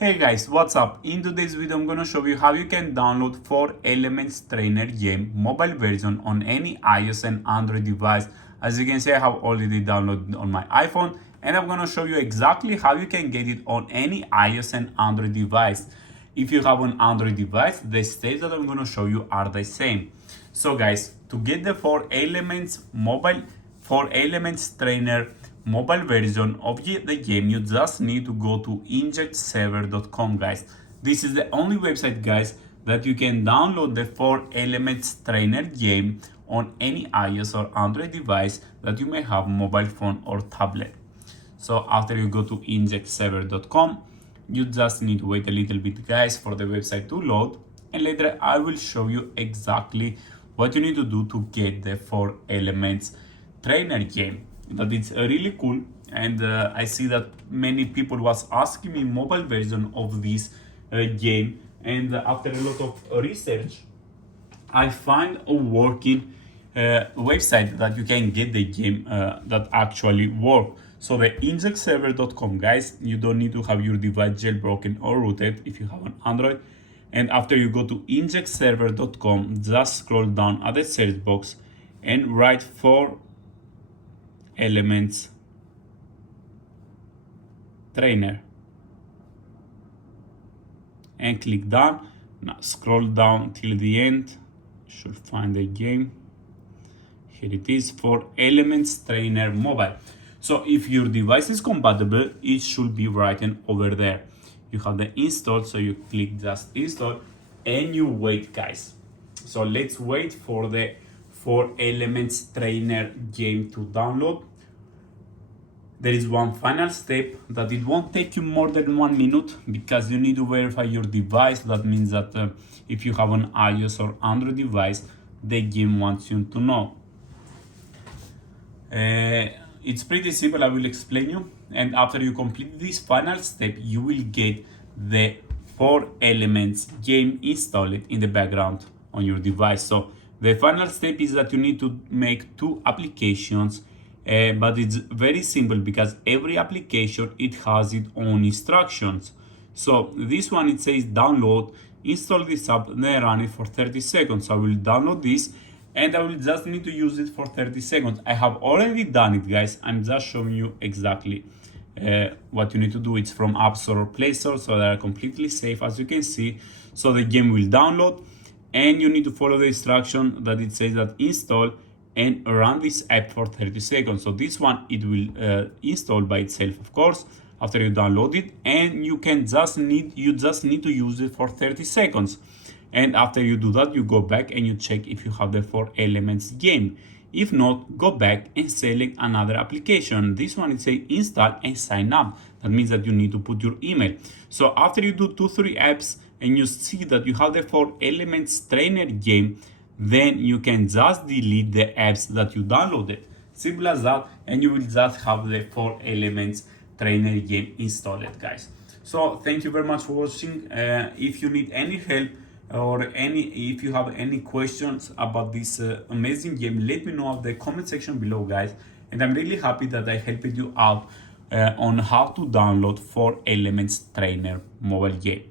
Hey guys, what's up? In today's video I'm gonna show you how you can download 4 Elements Trainer game mobile version on any iOS and Android device. As you can see, I have already downloaded on my iPhone and I'm gonna show you exactly how you can get it on any iOS and Android device. If you have an Android device, the steps that I'm gonna show you are the same. So guys, to get the 4 Elements Trainer mobile version of the game, you just need to go to injectserver.com, guys. This is the only website, guys, that you can download the 4 Elements Trainer game on any iOS or Android device that you may have mobile phone or tablet. So after you go to injectserver.com, you just need to wait a little bit, guys, for the website to load, and later I will show you exactly what you need to do to get the 4 Elements Trainer game. That it's really cool, and I see that many people was asking me mobile version of this game, and after a lot of research I find a working website that you can get the game that actually work. So the injectserver.com, guys, you don't need to have your device jailbroken or rooted if you have an Android. And after you go to injectserver.com, just scroll down at the search box and write 4 Elements Trainer and click done. Now scroll down till the end, you should find the game. Here it is, 4 Elements Trainer mobile. So if your device is compatible, it should be written over there. You have the install, so you click just install and you wait, guys. So let's wait for the 4 Elements Trainer game to download. There is one final step that it won't take you more than 1 minute, because you need to verify your device. That means that if you have an iOS or Android device, the game wants you to know. It's pretty simple, I will explain you. And after you complete this final step, you will get the 4 Elements game installed in the background on your device. So the final step is that you need to make 2 applications. But it's very simple, because every application, it has its own instructions. So this one, it says download, install this app, then run it for 30 seconds. So I will download this and I will just need to use it for 30 seconds. I have already done it, guys. I'm just showing you exactly what you need to do. It's from App Store or Play Store, so they are completely safe, as you can see. So the game will download and you need to follow the instruction that it says that install and run this app for 30 seconds. So this one, it will install by itself, of course, after you download it, and you just need to use it for 30 seconds. And after you do that, you go back and you check if you have the 4 Elements game. If not, go back and select another application. This one, it says install and sign up. That means that you need to put your email. So after you do 2-3 apps and you see that you have the 4 Elements Trainer game, then you can just delete the apps that you downloaded. Simple as that, and you will just have the 4 Elements Trainer game installed, guys. So thank you very much for watching. If you need any help or if you have any questions about this amazing game, let me know in the comment section below, guys. And I'm really happy that I helped you out on how to download 4 Elements Trainer mobile game.